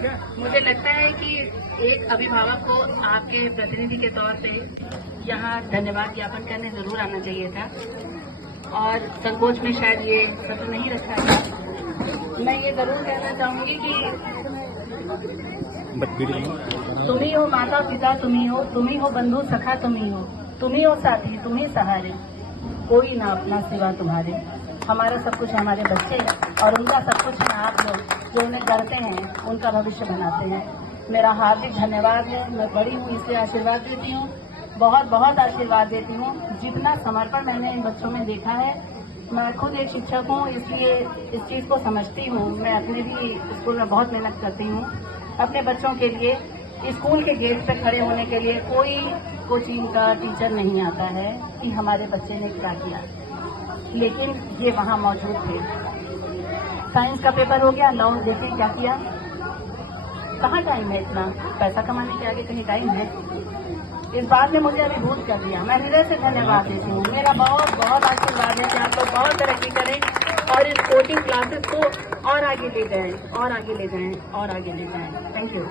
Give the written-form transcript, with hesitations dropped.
मुझे लगता है कि एक अभिभावक को आपके प्रतिनिधि के तौर पे यहाँ धन्यवाद ज्ञापन करने जरूर आना चाहिए था और संकोच में शायद ये सत्र नहीं रखा है। मैं ये जरूर कहना चाहूंगी कि तुम ही हो माता पिता, तुम ही हो बंधु सखा, तुम ही हो साथी, तुम ही सहारे, कोई ना अपना सिवा तुम्हारे। हमारा सब कुछ हमारे बच्चे हैं और उनका सब कुछ है आप लोग जो उन्हें करते हैं, उनका भविष्य बनाते हैं। मेरा हार्दिक धन्यवाद है। मैं बड़ी हूँ इसलिए आशीर्वाद देती हूँ, बहुत बहुत आशीर्वाद देती हूँ। जितना समर्पण मैंने इन बच्चों में देखा है, मैं खुद एक शिक्षक हूँ इसलिए इस चीज़ को समझती हूँ। मैं अपने भी स्कूल में बहुत मेहनत करती हूँ अपने बच्चों के लिए। स्कूल के गेट पे खड़े होने के लिए कोई कोचिंग का टीचर नहीं आता है कि हमारे बच्चे ने क्या किया, लेकिन ये वहाँ मौजूद थे। साइंस का पेपर हो गया, लॉ देखिए क्या किया। कहाँ टाइम है इतना, पैसा कमाने के आगे कहीं टाइम है? इस बात ने मुझे अभिभूत कर दिया। मैं हृदय से धन्यवाद देती हूँ। मेरा बहुत बहुत आशीर्वाद है कि आप लोग बहुत तरक्की करें और इस कोचिंग क्लासेस को और आगे ले जाएं, और आगे ले जाएं, और आगे ले जाएं। Thank you.